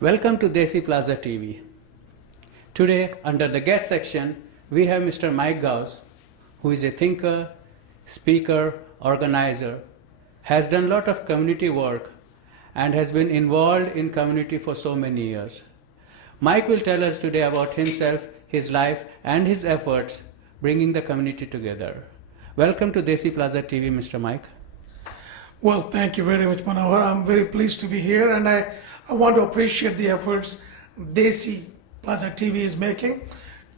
Welcome to Desi Plaza TV. Today, under the guest section, we have Mr. Mike Ghouse, who is a thinker, speaker, organizer, has done a lot of community work, and has been involved in community for so many years. Mike will tell us today about himself, his life, and his efforts bringing the community together. Welcome to Desi Plaza TV, Mr. Mike. Well, thank you very much, Manohar. I'm very pleased to be here, and I want to appreciate the efforts Desi Plaza TV is making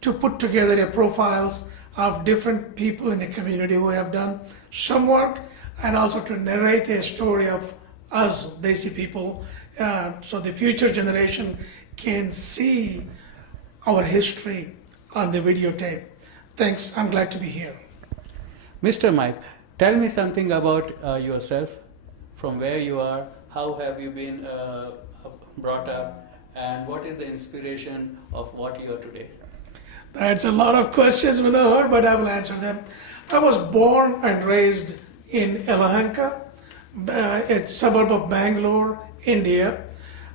to put together the profiles of different people in the community who have done some work, and also to narrate a story of us, Desi people, so the future generation can see our history on the videotape. Thanks, I'm glad to be here. Mr. Mike, tell me something about yourself, from where you are, how have you been brought up, and what is the inspiration of what you are today? That's a lot of questions, Manohar, but I will answer them. I was born and raised in Yelahanka, a suburb of Bangalore, India.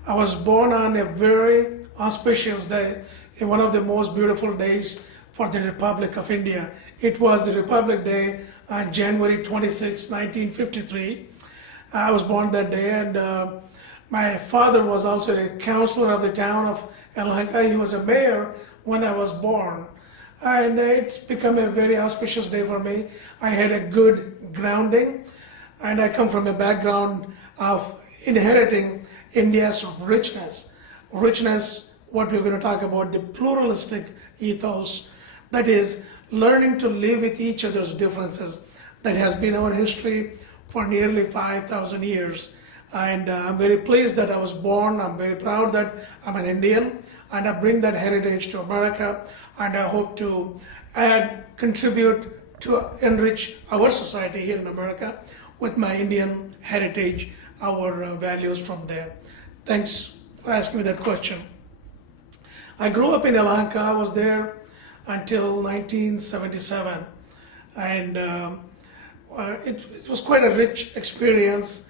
I was born on a very auspicious day, in one of the most beautiful days for the Republic of India. It was the Republic Day on January 26, 1953. I was born that day, and my father was also a councillor of the town of Yelahanka. He was a mayor when I was born, and it's become a very auspicious day for me. I had a good grounding, and I come from a background of inheriting India's richness. What we're going to talk about, the pluralistic ethos, that is learning to live with each other's differences. That has been our history for nearly 5,000 years. And I'm very pleased that I was born. I'm very proud that I'm an Indian, and I bring that heritage to America, and I hope to contribute to enrich our society here in America with my Indian heritage, our values from there. Thanks for asking me that question. I grew up in Yelahanka. I was there until 1977, and it was quite a rich experience.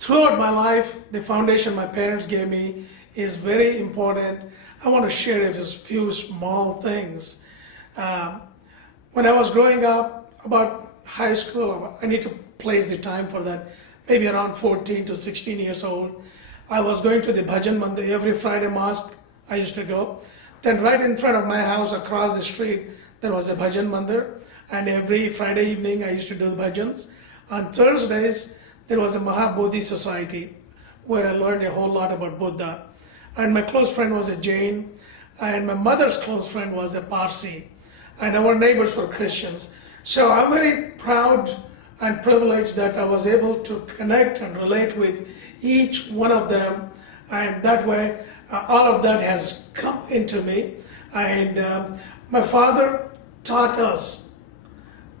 Throughout my life, the foundation my parents gave me is very important. I want to share a few small things. When I was growing up, about high school, I need to place the time for that, maybe around 14 to 16 years old. I was going to the Bhajan Mandir. Every Friday mosque I used to go. Then right in front of my house, across the street, there was a Bhajan Mandir, and every Friday evening I used to do bhajans. On Thursdays, there was a Mahabodhi Society where I learned a whole lot about Buddha. And my close friend was a Jain, and my mother's close friend was a Parsi, and our neighbors were Christians. So I'm very proud and privileged that I was able to connect and relate with each one of them, and that way all of that has come into me. And my father taught us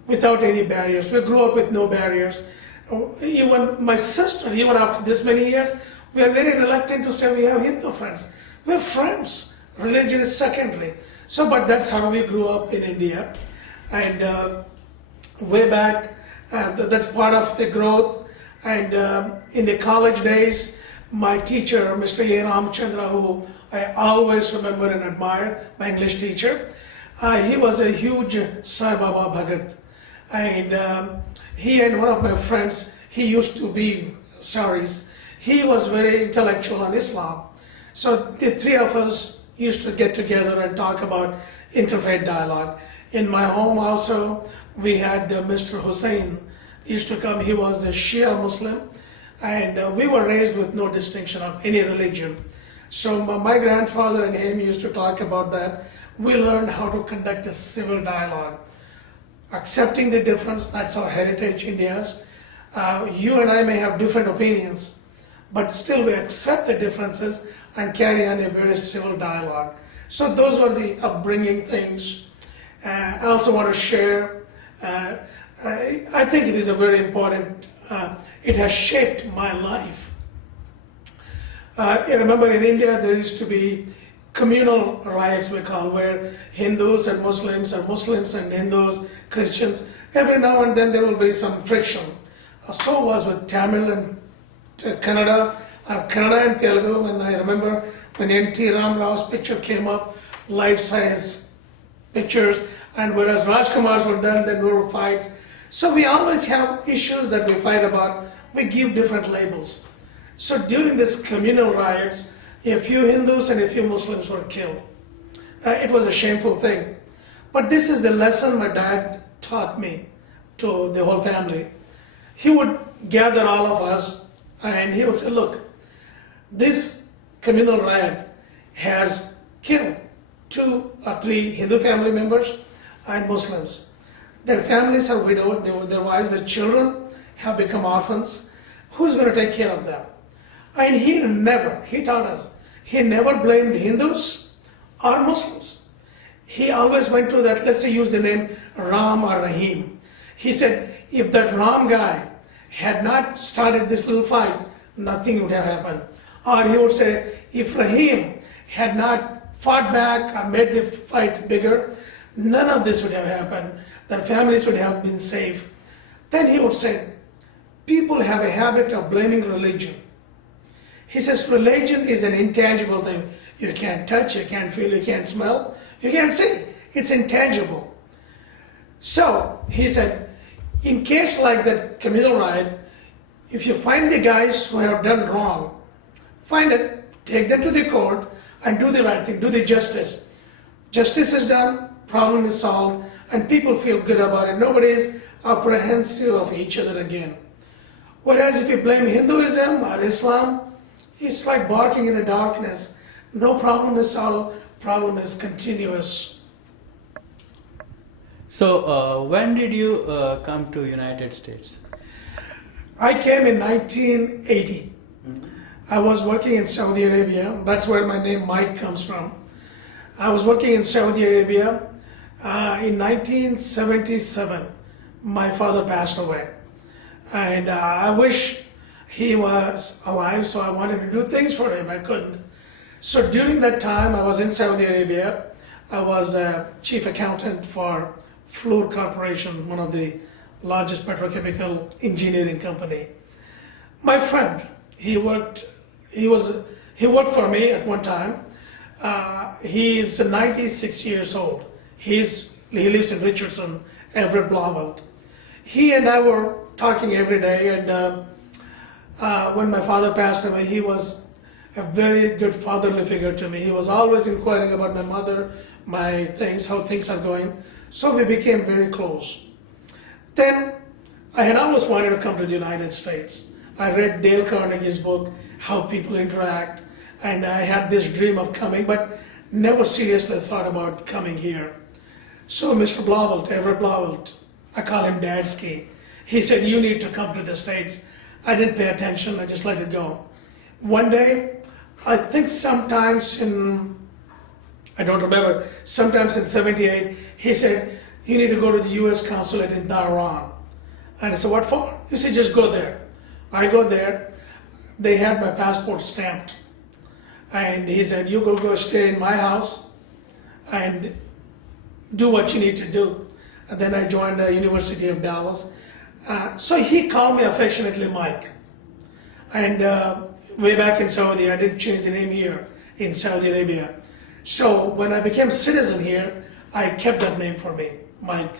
without any barriers. We grew up with no barriers. Even my sister, even after this many years, we are very reluctant to say we have Hindu friends. We have friends. Religion is secondary. So, but that's how we grew up in India. And way back, that's part of the growth. And in the college days, my teacher, Mr. A. Ramchandra, who I always remember and admire, my English teacher, he was a huge Sai Baba Bhagat. And he and one of my friends, he used to be Saris. He was very intellectual on Islam. So the three of us used to get together and talk about interfaith dialogue. In my home also, we had Mr. Hussein used to come. He was a Shia Muslim, and we were raised with no distinction of any religion. So my grandfather and him used to talk about that. We learned how to conduct a civil dialogue. Accepting the difference, that's our heritage, India's. You and I may have different opinions, but still we accept the differences and carry on a very civil dialogue. So those were the upbringing things. I also want to share, I think it is a very important, it has shaped my life. I remember in India there used to be communal riots, we call, where Hindus and Muslims, or Muslims and Hindus, Christians, every now and then there will be some friction. So was with Tamil and Kannada, Kannada and Telugu. And I remember when N.T. Ramrao's picture came up, life-size pictures, and whereas Rajkumar's were done, then there were fights. So we always have issues that we fight about. We give different labels. So during this communal riots, a few Hindus and a few Muslims were killed. It was a shameful thing. But this is the lesson my dad taught me to the whole family. He would gather all of us and he would say, look, this communal riot has killed 2 or 3 Hindu family members and Muslims. Their families are widowed, their wives, their children have become orphans. Who's going to take care of them? And he taught us, he never blamed Hindus or Muslims. He always went to that, let's say use the name Ram or Rahim. He said, if that Ram guy had not started this little fight, nothing would have happened. Or he would say, if Rahim had not fought back or made the fight bigger, none of this would have happened. Their families would have been safe. Then he would say, people have a habit of blaming religion. He says religion is an intangible thing. You can't touch, you can't feel, you can't smell, you can't see. It's intangible. So he said, in case like that communal riot, if you find the guys who have done wrong, find it, take them to the court and do the right thing, do the justice. Justice is done, problem is solved, and people feel good about it. Nobody is apprehensive of each other again. Whereas if you blame Hinduism or Islam, it's like barking in the darkness. No problem is solved, problem is continuous. So when did you come to United States? I came in 1980. I was working in Saudi Arabia. That's where my name Mike comes from. I was working in Saudi Arabia. In 1977, my father passed away. And I wish he was alive, so I wanted to do things for him. I couldn't. So during that time, I was in Saudi Arabia. I was a chief accountant for Fluor Corporation, one of the largest petrochemical engineering company. My friend, he worked for me at one time. He's 96 years old. He lives in Richardson, Everett, Blauvelt. He and I were talking every day, and when my father passed away, he was a very good fatherly figure to me. He was always inquiring about my mother, my things, how things are going. So we became very close. Then I had always wanted to come to the United States. I read Dale Carnegie's book, How People Interact, and I had this dream of coming, but never seriously thought about coming here. So Mr. Blauvelt, Everett Blauvelt, I call him Dadsky, he said, you need to come to the States. I didn't pay attention, I just let it go. One day, I think sometimes in, I don't remember, sometimes in 78, he said, you need to go to the US consulate in Tehran. And I said, what for? He said, just go there. I go there, they had my passport stamped. And he said, you go stay in my house and do what you need to do. And then I joined the University of Dallas. So he called me affectionately Mike. And way back in Saudi, I didn't change the name here in Saudi Arabia. So when I became citizen here, I kept that name for me, Mike.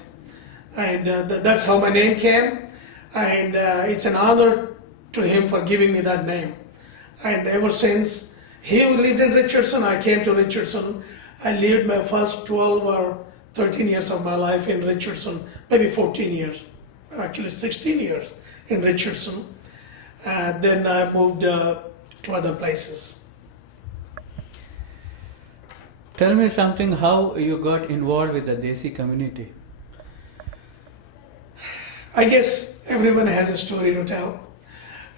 And that's how my name came. And it's an honor to him for giving me that name. And ever since he lived in Richardson, I came to Richardson. I lived my first 12 or 13 years of my life in Richardson, maybe 14 years, actually 16 years in Richardson. Then I moved to other places. Tell me something, how you got involved with the Desi community? I guess everyone has a story to tell.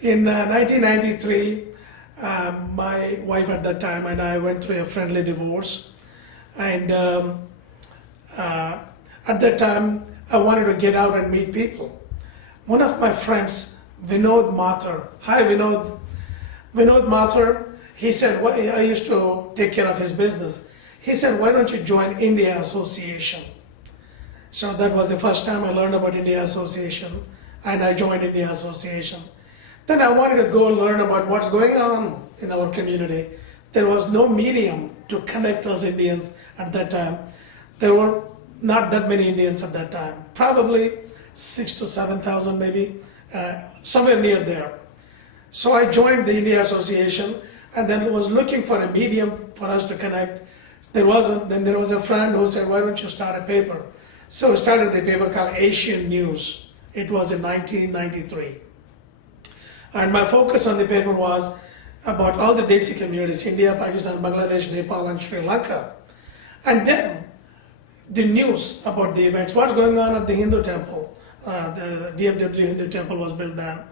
In 1993, my wife at that time and I went through a friendly divorce. And at that time, I wanted to get out and meet people. One of my friends, Vinod Mathur, hi Vinod. Vinod Mathur, he said, I used to take care of his business. He said, why don't you join India Association? So that was the first time I learned about India Association, and I joined India Association. Then I wanted to go learn about what's going on in our community. There was no medium to connect us Indians at that time. There were not that many Indians at that time, probably 6,000 to 7,000 maybe, somewhere near there. So I joined the India Association and then was looking for a medium for us to connect. Then there was a friend who said, why don't you start a paper? So I started the paper called Asian News. It was in 1993. And my focus on the paper was about all the Desi communities, India, Pakistan, Bangladesh, Nepal, and Sri Lanka. And then the news about the events, what's going on at the Hindu temple, the DFW Hindu temple was built down,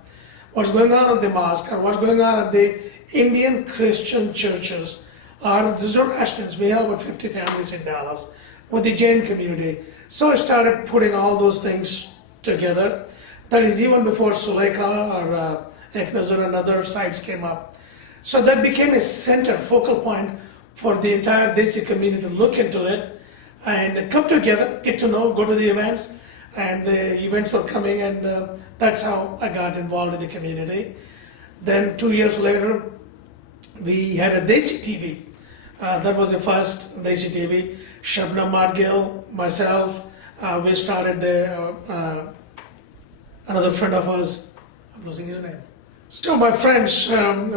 what's going on at the mosque, or what's going on at the Indian Christian churches, or the Zoroastrians. We have about 50 families in Dallas, with the Jain community. So I started putting all those things together. That is even before Suleika or Eknazur and other sites came up. So that became a center, focal point for the entire Desi community to look into it and come together, get to know, go to the events, and the events were coming, and that's how I got involved in the community. Then 2 years later, we had a Desi TV. That was the first Desi TV. Shabnam Madgill, myself, we started there. Another friend of ours, I'm losing his name. So my friends, Shabnam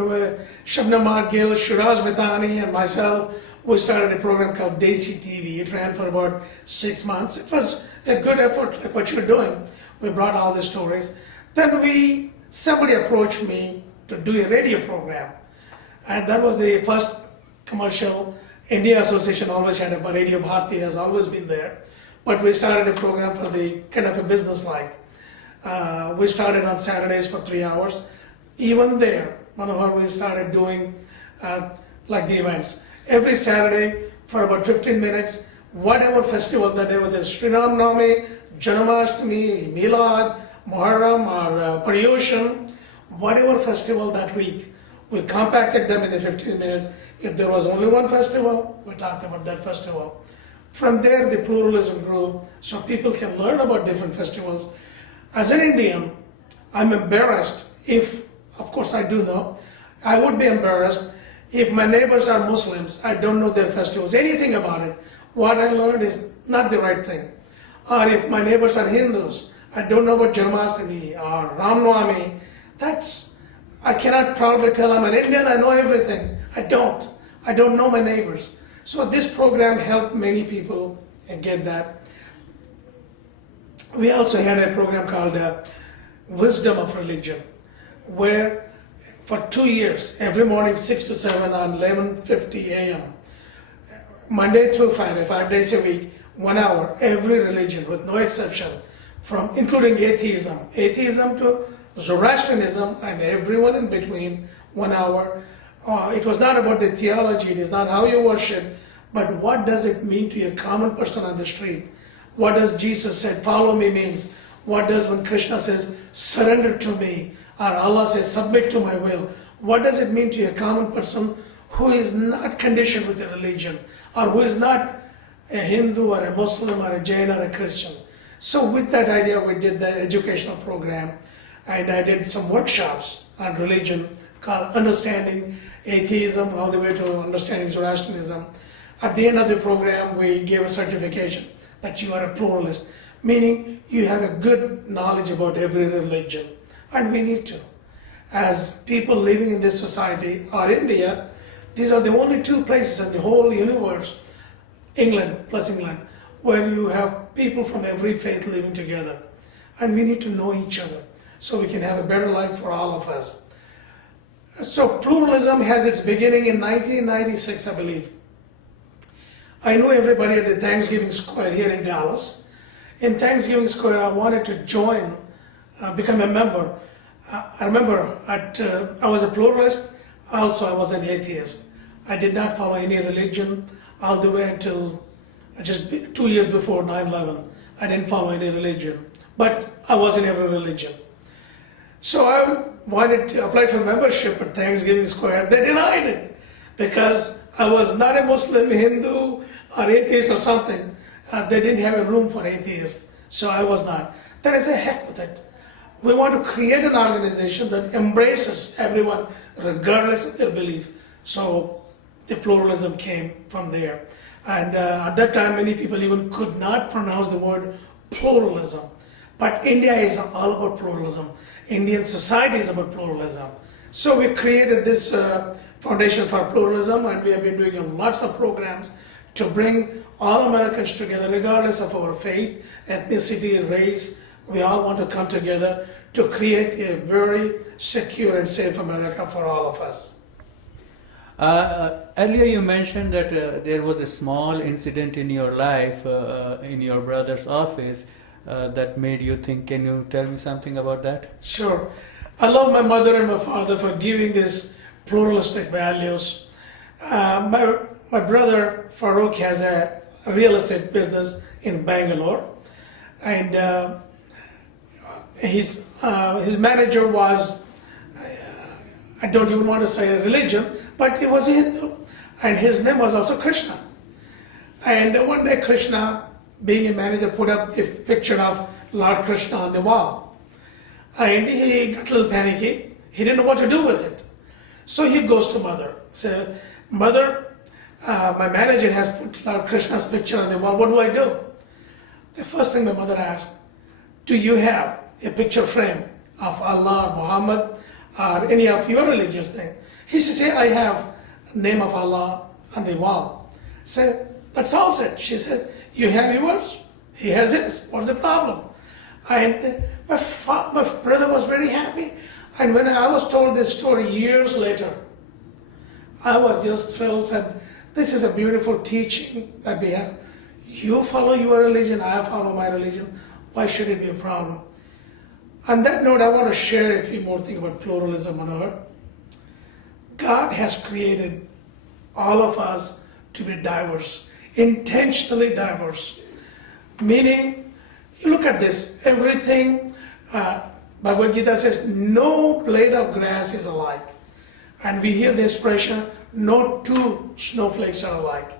Madgill, Shiraz Mithani, and myself, we started a program called Desi TV. It ran for about 6 months. It was a good effort, like what you're doing. We brought all the stories. Then somebody approached me to do a radio program. And that was the first commercial. India Association always had a Radio Bharti, has always been there. But we started a program for the kind of a business like. We started on Saturdays for 3 hours. Even there, Manohar, we started doing like the events. Every Saturday for about 15 minutes, whatever festival that day, whether it's Sri Ram Navami, Janmashtami, Milad, Muharram, or Paryushan, whatever festival that week, we compacted them in the 15 minutes. If there was only one festival, we talked about that festival. From there, the pluralism grew, so people can learn about different festivals. As an Indian, I'm embarrassed if, of course I do know, I would be embarrassed if my neighbors are Muslims, I don't know their festivals, anything about it. What I learned is not the right thing. Or if my neighbors are Hindus, I don't know about Janmashtami or Ram Navami, I cannot proudly tell I'm an Indian, I know everything. I don't know my neighbors. So this program helped many people get that. We also had a program called Wisdom of Religion, where for 2 years, every morning 6 to 7 on 11:50 a.m., Monday through Friday, 5 days a week, 1 hour, every religion with no exception, including atheism to Zoroastrianism and everyone in between, 1 hour. It was not about the theology, it is not how you worship, but what does it mean to a common person on the street? What does Jesus said, follow me means? What does when Krishna says, surrender to me? Or Allah says, submit to my will? What does it mean to a common person who is not conditioned with a religion, or who is not a Hindu or a Muslim or a Jain or a Christian? So with that idea, we did the educational program, and I did some workshops on religion called Understanding Atheism all the way to Understanding Zoroastrianism. At the end of the program, we gave a certification that you are a pluralist, meaning you have a good knowledge about every religion. And we need to. As people living in this society or India, these are the only two places in the whole universe, England plus England, where you have people from every faith living together. And we need to know each other so we can have a better life for all of us. So pluralism has its beginning in 1996, I believe. I knew everybody at the Thanksgiving Square here in Dallas. In Thanksgiving Square, I wanted to join, become a member. I remember I was a pluralist, also I was an atheist. I did not follow any religion all the way until just 2 years before 9/11. I didn't follow any religion, but I was in every religion. So I wanted to apply for membership at Thanksgiving Square. They denied it because I was not a Muslim, Hindu, or atheist or something. They didn't have a room for atheists, so I was not. Then I said, heck with it. We want to create an organization that embraces everyone regardless of their belief. So the pluralism came from there. And at that time, many people even could not pronounce the word pluralism. But India is all about pluralism. Indian society is about pluralism. So we created this Foundation for Pluralism, and we have been doing lots of programs to bring all Americans together, regardless of our faith, ethnicity, race. We all want to come together to create a very secure and safe America for all of us. Earlier you mentioned that there was a small incident in your life, in your brother's office, that made you think. Can you tell me something about that? Sure. I love my mother and my father for giving these pluralistic values. My brother Farouk has a real estate business in Bangalore, and his manager was, I don't even want to say a religion, but he was a Hindu, and his name was also Krishna. And one day Krishna, being a manager, put up a picture of Lord Krishna on the wall. And he got a little panicky. He didn't know what to do with it. So he goes to mother. Says, Mother, my manager has put Lord Krishna's picture on the wall. What do I do? The first thing my mother asked, do you have a picture frame of Allah or Muhammad or any of your religious thing? He says, yeah, I have name of Allah on the wall. So that solves it. She said, you have yours, he has his. What's the problem? And my brother was very happy. And when I was told this story years later, I was just thrilled. Said, this is a beautiful teaching that we have. You follow your religion, I follow my religion. Why should it be a problem? On that note, I want to share a few more things about pluralism on earth. God has created all of us to be diverse, intentionally diverse. Meaning, you look at this, everything, Bhagavad Gita says, no blade of grass is alike. And we hear the expression, no two snowflakes are alike.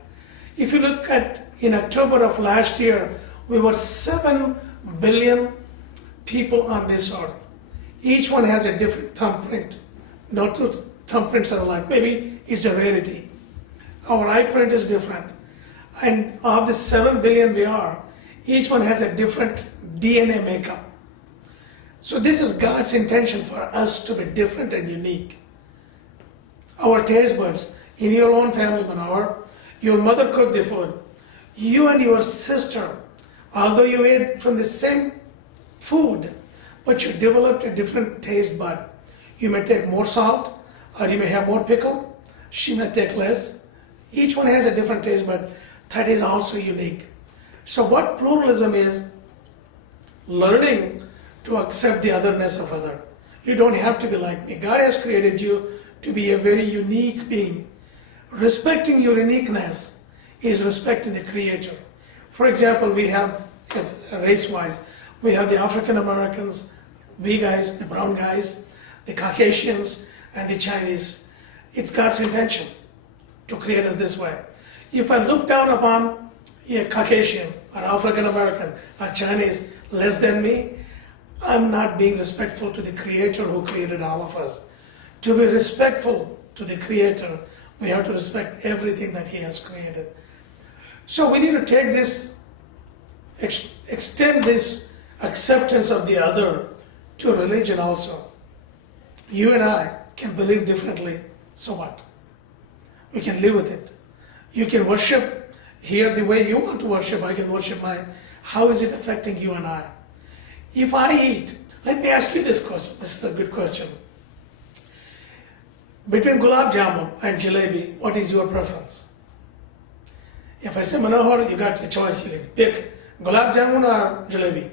If you look at, in October of last year, we were 7 billion people on this earth. Each one has a different thumbprint. No two thumbprints are alike. Maybe it's a rarity. Our eye print is different. And of the 7 billion we are, each one has a different DNA makeup. So this is God's intention for us to be different and unique. Our taste buds, in your own family, Manohar, your mother cooked the food. You and your sister, although you ate from the same food, but you developed a different taste bud. You may take more salt, or you may have more pickle. She may take less. Each one has a different taste bud. That is also unique. So what pluralism is, learning to accept the otherness of other. You don't have to be like me. God has created you to be a very unique being. Respecting your uniqueness is respecting the Creator. For example, we have, race-wise, we have the African Americans, we guys, the brown guys, the Caucasians, and the Chinese. It's God's intention to create us this way. If I look down upon a Caucasian or African American or Chinese less than me, I'm not being respectful to the Creator who created all of us. To be respectful to the Creator, we have to respect everything that He has created. So we need to take this, extend this acceptance of the other to religion also. You and I can believe differently, so what? We can live with it. You can worship here the way you want to worship, I can worship mine. How is it affecting you and I? If I eat, let me ask you this question, this is a good question. Between gulab jamun and jalebi, what is your preference? If I say, Manohar, you got a choice, you can pick gulab jamun or jalebi.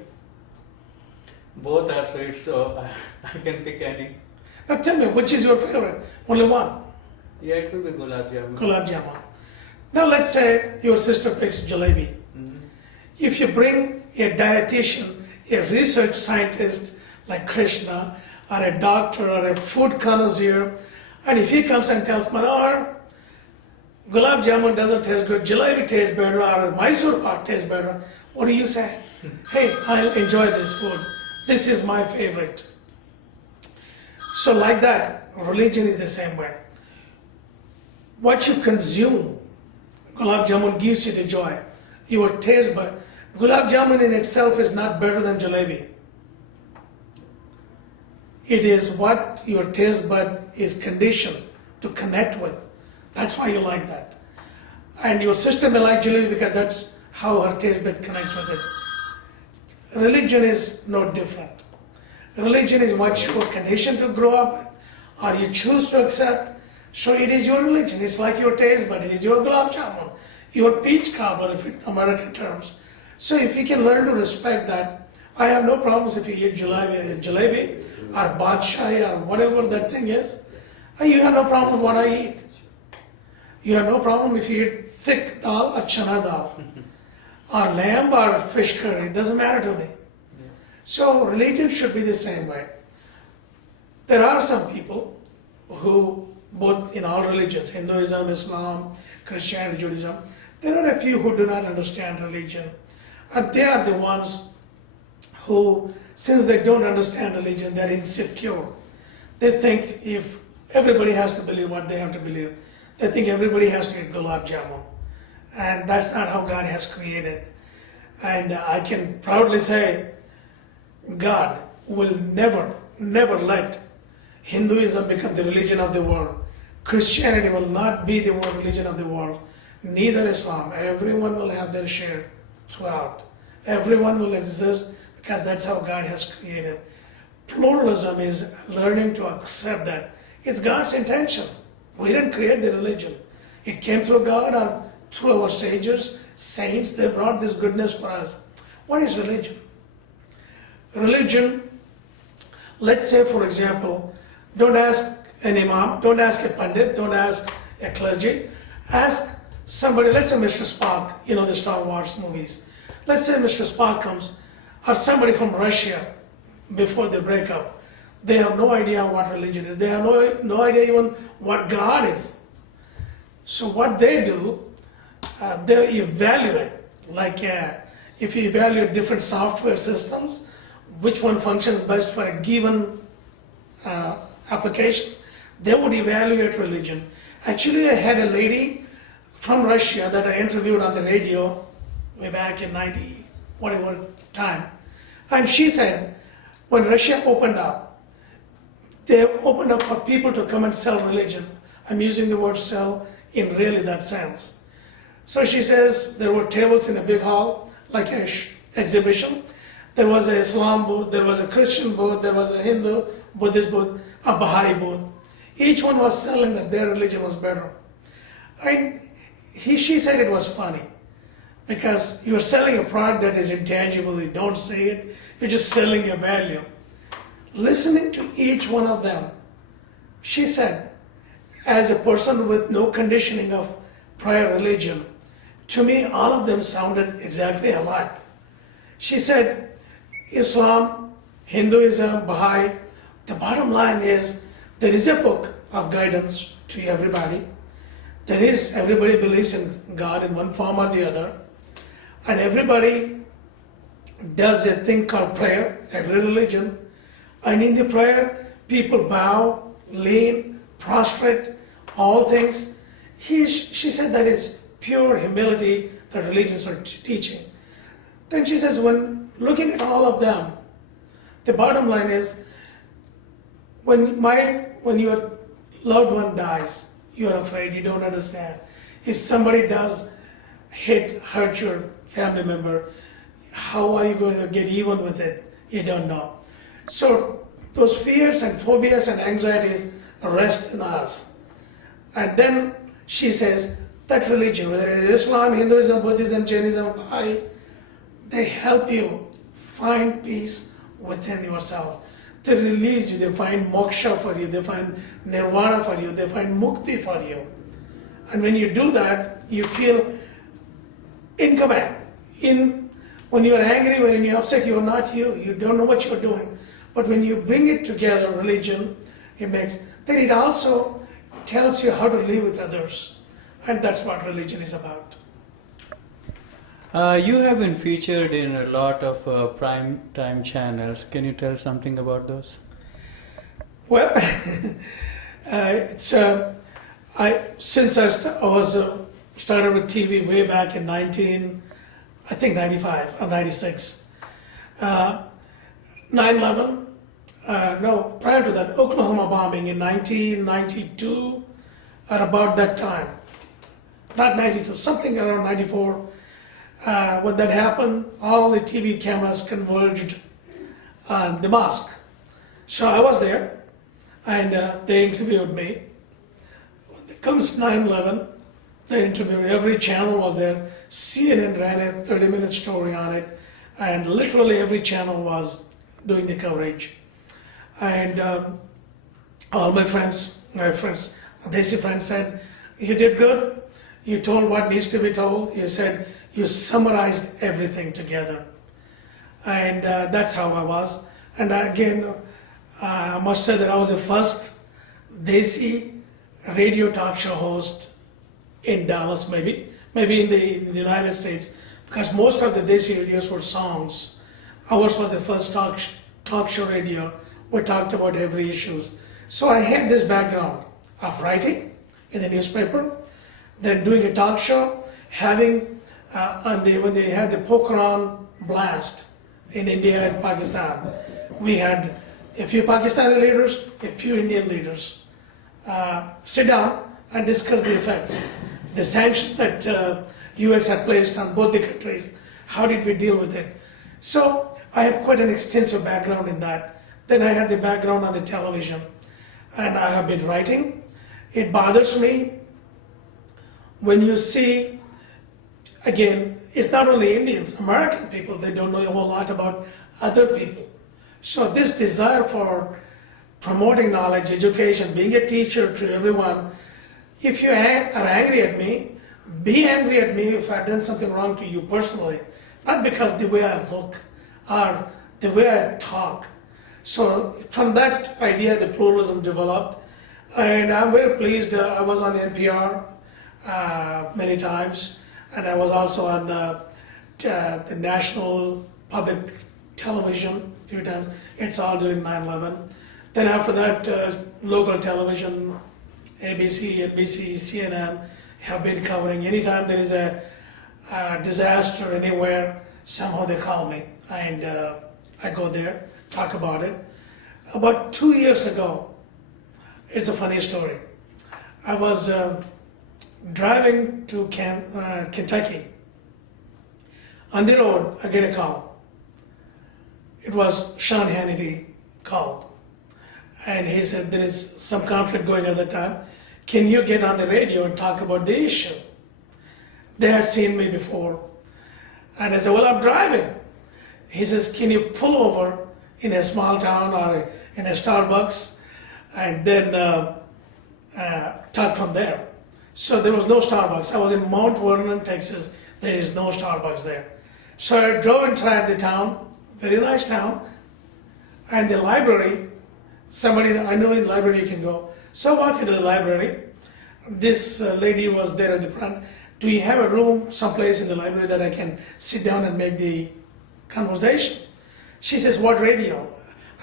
Both are sweet, so I can pick any. Now tell me, which is your favorite? Only one? Yeah, it will be gulab jamun. Gulab jamun. Now let's say your sister picks jalebi. Mm-hmm. If you bring a dietitian, a research scientist like Krishna, or a doctor or a food connoisseur, and if he comes and tells Manohar, gulab jamun doesn't taste good, jalebi tastes better, or Mysore pak tastes better, what do you say? Hey, I'll enjoy this food. This is my favorite. So like that, religion is the same way. What you consume, gulab jamun gives you the joy. Your taste bud. Gulab jamun in itself is not better than jalebi. It is what your taste bud is conditioned to connect with. That's why you like that. And your sister may like jalebi because that's how her taste bud connects with it. Religion is no different. Religion is what you are conditioned to grow up with, or you choose to accept. So it is your religion. It's like your taste bud. It is your gulab jamun, your peach cobbler, if in American terms. So if you can learn to respect that, I have no problems if you eat jalebi or badshai or whatever that thing is. You have no problem with what I eat. You have no problem if you eat thick dal or chana dal, or lamb or fish curry. It doesn't matter to me. So religion should be the same way. There are some people who, both in all religions, Hinduism, Islam, Christianity, Judaism, there are a few who do not understand religion. And they are the ones who, since they don't understand religion, they're insecure. They think if everybody has to believe what they have to believe, they think everybody has to eat gulab jamun. And that's not how God has created. And I can proudly say, God will never let Hinduism become the religion of the world. Christianity will not be the world religion of the world. Neither Islam. Everyone will have their share throughout. Everyone will exist because that's how God has created. Pluralism is learning to accept that. It's God's intention. We didn't create the religion. It came through God or through our sages, saints. They brought this goodness for us. What is religion? Religion, let's say for example, don't ask an imam, don't ask a pandit, don't ask a clergy, ask somebody, let's say Mr. Spock, you know the Star Wars movies. Let's say Mr. Spock comes, or somebody from Russia before they break up. They have no idea what religion is. They have no idea even what God is. So what they do, they evaluate, like if you evaluate different software systems, which one functions best for a given application, they would evaluate religion. Actually, I had a lady from Russia that I interviewed on the radio way back in 90, whatever time. And she said, when Russia opened up, they opened up for people to come and sell religion. I'm using the word sell in really that sense. So she says there were tables in a big hall, like an exhibition. There was an Islam booth, there was a Christian booth, there was a Hindu, Buddhist booth, a Baha'i booth. Each one was selling that their religion was better. And she said it was funny because you're selling a product that is intangible, you don't see it, you're just selling a value. Listening to each one of them, she said, as a person with no conditioning of prior religion, to me all of them sounded exactly alike. She said, Islam, Hinduism, Baha'i, the bottom line is there is a book of guidance to everybody. Everybody believes in God in one form or the other. And everybody does a thing called prayer, every religion. And in the prayer, people bow, lean, prostrate, all things. She said that is pure humility that religions are teaching. Then she says, when looking at all of them, the bottom line is, when your loved one dies, you are afraid, you don't understand. If somebody does hurt your family member, how are you going to get even with it? You don't know. So those fears and phobias and anxieties rest in us. And then she says that religion, whether it is Islam, Hinduism, Buddhism, Jainism, Baha'i, they help you find peace within yourself. They release you, they find moksha for you, they find nirvana for you, they find mukti for you. And when you do that, you feel in command. When you're angry, when you're upset, you're not you don't know what you're doing. But when you bring it together, religion, then it also tells you how to live with others. And that's what religion is about. You have been featured in a lot of prime time channels. Can you tell something about those? Well, it's I since I was started with TV way back in 95 or 96. 9/11. No, prior to that, Oklahoma bombing in 1992, at about that time. Not 92, something around 94. When that happened, all the TV cameras converged on the mosque. So I was there, and they interviewed me. When it comes 9/11, they interviewed, every channel was there. CNN ran a 30-minute story on it, and literally every channel was doing the coverage. And all my friends, Desi friends said, "You did good. You told what needs to be told." You said, "You summarized everything together." And that's how I was. And again, I must say that I was the first Desi radio talk show host in Dallas, maybe in the United States, because most of the Desi radios were songs. Ours was the first talk show radio. We talked about every issues. So I had this background of writing in the newspaper, then doing a talk show, having when they had the Pokhran blast in India and Pakistan, we had a few Pakistani leaders, a few Indian leaders sit down and discuss the effects, the sanctions that U.S. had placed on both the countries. How did we deal with it? So I have quite an extensive background in that. Then I had the background on the television, and I have been writing. It bothers me when you see, again, it's not only Indians, American people, they don't know a whole lot about other people. So this desire for promoting knowledge, education, being a teacher to everyone, if you are angry at me, be angry at me if I've done something wrong to you personally, not because the way I look or the way I talk. So from that idea, the pluralism developed, and I'm very pleased. I was on NPR many times, and I was also on the national public television a few times. It's all during 9/11. Then after that, local television, ABC, NBC, CNN have been covering. Anytime there is a disaster anywhere, somehow they call me, and I go there, talk about it. About 2 years ago, it's a funny story. I was driving to Kentucky. On the road, I get a call. It was Sean Hannity called. And he said, there is some conflict going on at the time. Can you get on the radio and talk about the issue? They had seen me before. And I said, well, I'm driving. He says, can you pull over in a small town or in a Starbucks and then talk from there? So there was no Starbucks. I was in Mount Vernon, Texas. There is no Starbucks there. So I drove and tried the town, very nice town, and the library, somebody, I know in the library you can go. So I walked into the library. This lady was there at the front. Do you have a room someplace in the library that I can sit down and make the conversation? She says, what radio?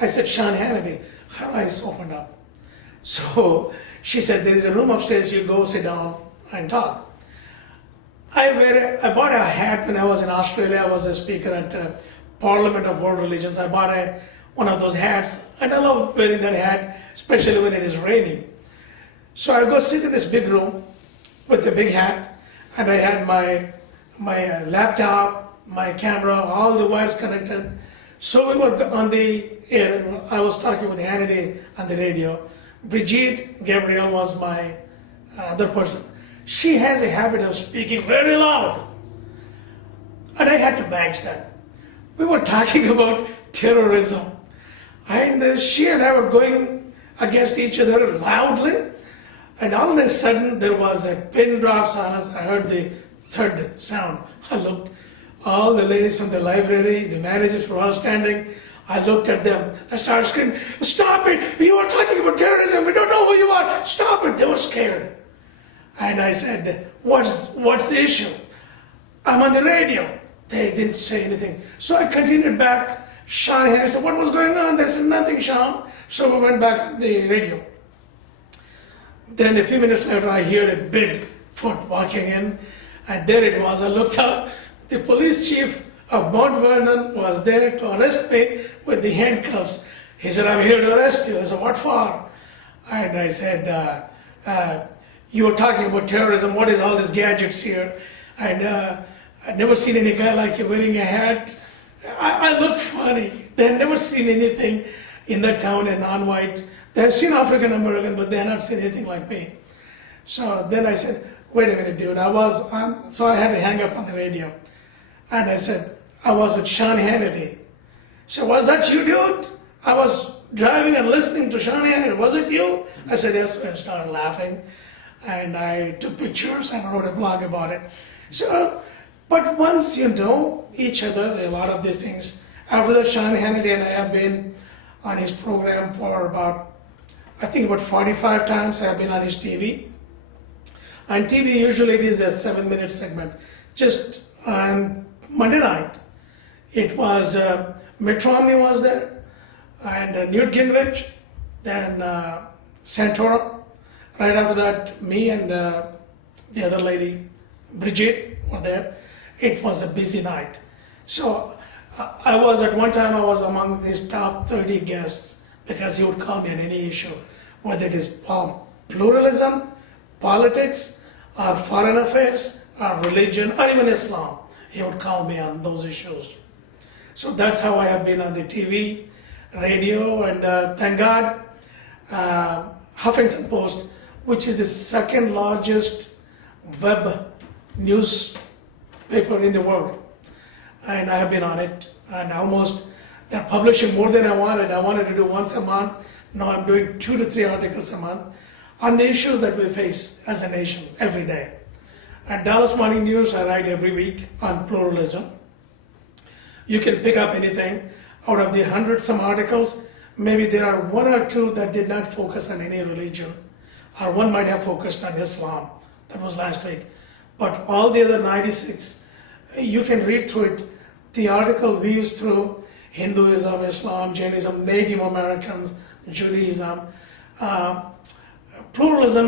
I said, Sean Hannity. Her eyes opened up. So she said, there is a room upstairs, you go sit down and talk. I bought a hat when I was in Australia. I was a speaker at Parliament of World Religions. I bought one of those hats, and I love wearing that hat, especially when it is raining. So I go sit in this big room with the big hat, and I had my laptop, my camera, all the wires connected. So we were on the air. I was talking with Hannity on the radio. Brigitte Gabriel was my other person. She has a habit of speaking very loud, and I had to match that. We were talking about terrorism, and she and I were going against each other loudly, and all of a sudden there was a pin drop silence. I heard the third sound. I looked, all the ladies from the library, the managers were all standing. I looked at them. I started screaming, stop it! You are talking about terrorism. We don't know who you are. Stop it! They were scared. And I said, what's the issue? I'm on the radio. They didn't say anything. So I continued back. Sean Hannity said, what was going on? They said, nothing, Sean. So we went back on the radio. Then a few minutes later, I hear a big foot walking in, and there it was. I looked up. The police chief of Mount Vernon was there to arrest me with the handcuffs. He said, "I'm here to arrest you." I said, "What for?" And I said, "You were talking about terrorism. What is all these gadgets here?" And I'd never seen any guy like you wearing a hat. I looked funny. They had never seen anything in that town, a non-white. They have seen African American, but they had not seen anything like me. So then I said, "Wait a minute, dude." So I had to hang up on the radio. And I said, "I was with Sean Hannity." So, "Was that you, dude?" "I was driving and listening to Sean Hannity. Was it you?" I said, "Yes." I started laughing. And I took pictures and wrote a blog about it. So, but once you know each other, a lot of these things, after that, Sean Hannity and I have been on his program for about 45 times. I have been on his TV. On TV, usually it is a 7-minute segment. Just on Monday night, it was Mitt Romney was there, and Newt Gingrich, then Santorum. Right after that, me and the other lady, Bridget, were there. It was a busy night. So I was at one time, I was among these top 30 guests because he would call me on any issue, whether it is pluralism, politics, or foreign affairs, or religion, or even Islam. He would call me on those issues. So that's how I have been on the TV, radio, and thank God, Huffington Post, which is the second largest web newspaper in the world. And I have been on it, and they're publishing more than I wanted. I wanted to do once a month. Now I'm doing 2 to 3 articles a month on the issues that we face as a nation every day. At Dallas Morning News, I write every week on pluralism. You can pick up anything. Out of the 100-some articles, maybe there are 1 or 2 that did not focus on any religion, or one might have focused on Islam. That was last week. But all the other 96, you can read through it. The article weaves through Hinduism, Islam, Jainism, Native Americans, Judaism. Pluralism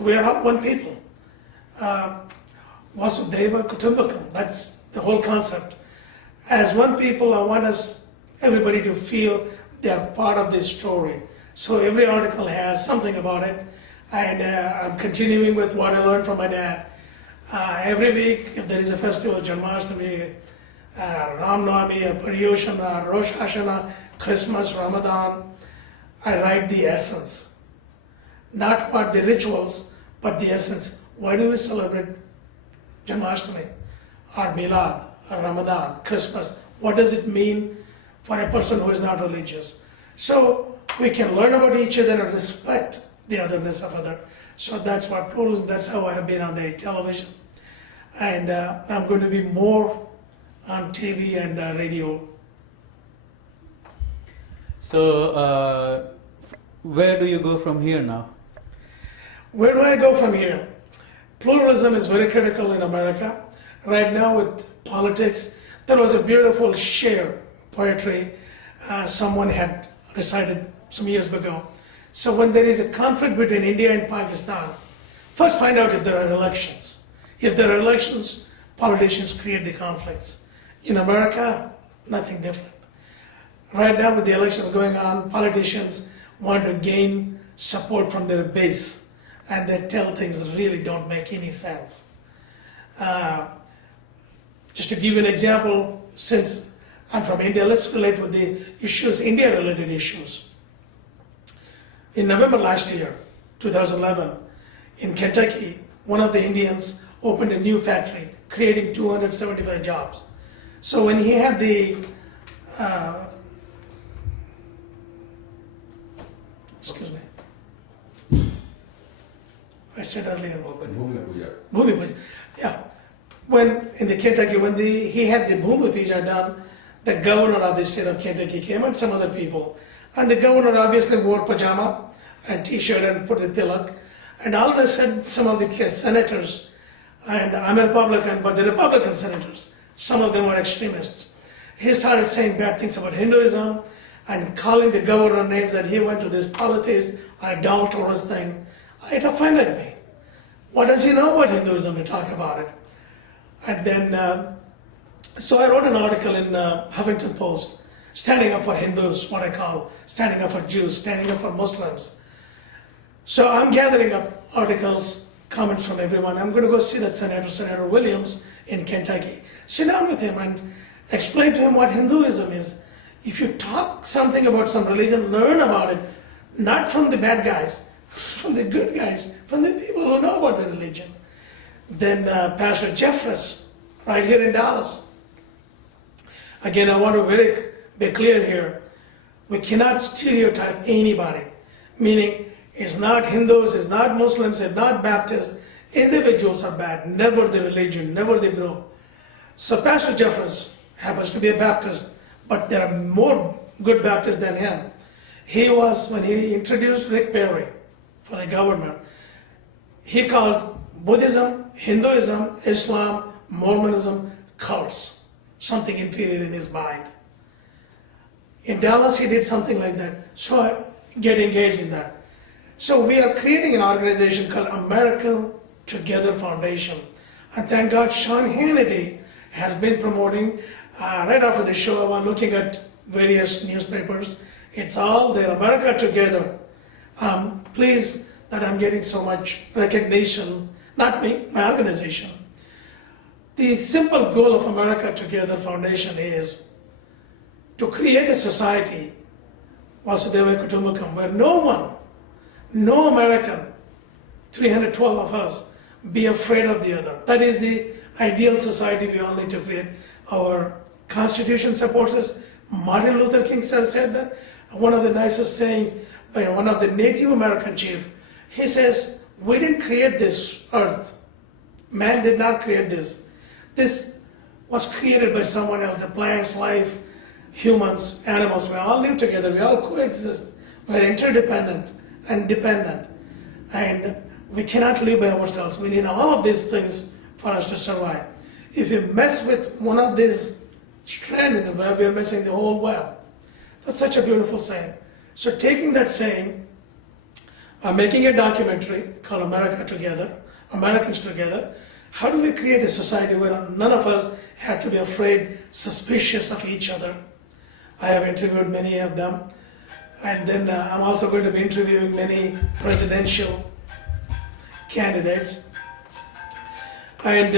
we are all one people. Vasudhaiva Kutumbakam, that's the whole concept. As one people, I want everybody to feel they are part of this story. So every article has something about it, and I'm continuing with what I learned from my dad. Every week, if there is a festival, Janmashtami, Ram Navami, Paryushan, Rosh Hashanah, Christmas, Ramadan, I write the essence. Not what the rituals, but the essence. Why do we celebrate Janmashtami, or Milad, or Ramadan, Christmas? What does it mean for a person who is not religious? So we can learn about each other and respect the otherness of other. So that's what pluralism, that's how I have been on the television. And I'm going to be more on TV and radio. So where do you go from here now? Where do I go from here? Pluralism is very critical in America. Right now with politics, there was a beautiful share poetry someone had recited some years ago. So when there is a conflict between India and Pakistan, first find out if there are elections. If there are elections, politicians create the conflicts. In America, nothing different. Right now with the elections going on, politicians want to gain support from their base, and they tell things that really don't make any sense. Just to give you an example, since I'm from India, let's relate with the issues, India-related issues. In November last year, 2011, in Kentucky, one of the Indians opened a new factory, creating 275 jobs. So when he had the, excuse me, I said earlier, Bhumi Puja. Yeah. When in the Kentucky, when he had the Bhumi Puja done, the governor of the state of Kentucky came and some other people. And the governor obviously wore pajama and t-shirt and put the tilak. And all of a sudden, some of the senators, and I'm a Republican, but the Republican senators, some of them were extremists. He started saying bad things about Hinduism, and calling the governor names that he went to this polytheist, idolatrous thing, it offended me. What does he know about Hinduism to talk about it? And then, so I wrote an article in Huffington Post, standing up for Hindus, what I call standing up for Jews, standing up for Muslims. So I'm gathering up articles, comments from everyone. I'm going to go see that Senator Williams in Kentucky. Sit down with him and explain to him what Hinduism is. If you talk something about some religion, learn about it, not from the bad guys, from the good guys, from the people who know about the religion. Then Pastor Jeffress, right here in Dallas. Again, I want to be clear here. We cannot stereotype anybody, meaning it's not Hindus, it's not Muslims, it's not Baptists. Individuals are bad, never the religion, never the group. So Pastor Jeffress happens to be a Baptist, but there are more good Baptists than him. He was, when he introduced Rick Perry for the governor, he called Buddhism, Hinduism, Islam, Mormonism cults, something inferior in his mind. In Dallas, he did something like that. So I get engaged in that. So we are creating an organization called American Together Foundation. And thank God Sean Hannity has been promoting, right after the show, I was looking at various newspapers. It's all there, America Together. Pleased that I'm getting so much recognition, not me, my organization. The simple goal of America Together Foundation is to create a society, Vasudeva Kutumbakam, where no American, 312 of us, be afraid of the other. That is the ideal society we all need to create. Our Constitution supports us. Martin Luther King said that. One of the nicest sayings by one of the Native American chief, he says, we didn't create this earth. Man did not create this. This was created by someone else. The plants, life, humans, animals, we all live together. We all coexist. We're interdependent and dependent. And we cannot live by ourselves. We need all of these things for us to survive. If you mess with one of these strands in the web, you're messing the whole web. That's such a beautiful saying. So taking that saying, I'm making a documentary called America Together, Americans Together. How do we create a society where none of us have to be afraid, suspicious of each other? I have interviewed many of them. And then I'm also going to be interviewing many presidential candidates. And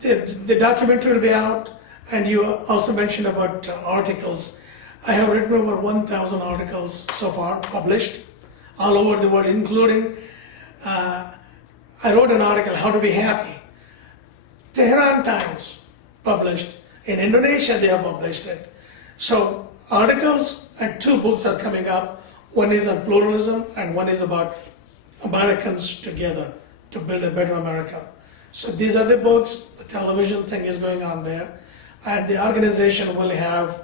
the documentary will be out. And you also mentioned about articles. I have written over 1,000 articles so far, published, all over the world, including, I wrote an article, How to Be Happy. Tehran Times published. In Indonesia, they have published it. So articles and 2 books are coming up. One is on pluralism and one is about Americans together to build a better America. So these are the books. The television thing is going on there. And the organization will have,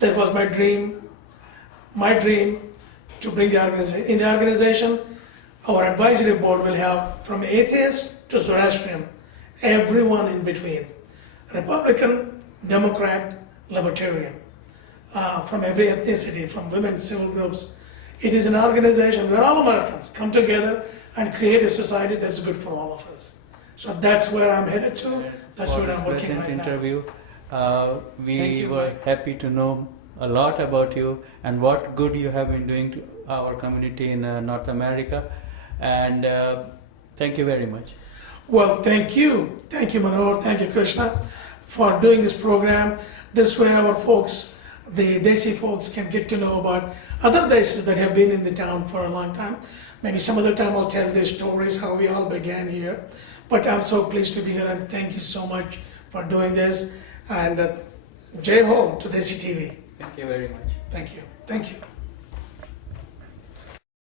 that was my dream to bring the organization. In the organization, our advisory board will have from atheist to Zoroastrian, everyone in between. Republican, Democrat, Libertarian, from every ethnicity, from women's civil groups. It is an organization where all Americans come together and create a society that's good for all of us. So that's where I'm headed to. That's where I'm working right interview. We were happy to know a lot about you and what good you have been doing to our community in North America. And thank you very much. Well, thank you. Thank you, Manohar. Thank you, Krishna, for doing this program. This way our folks, the Desi folks, can get to know about other Desis that have been in the town for a long time. Maybe some other time I'll tell their stories, how we all began here. But I'm so pleased to be here, and thank you so much for doing this. And Jai Ho to Desi TV. Thank you very much. Thank you. Thank you.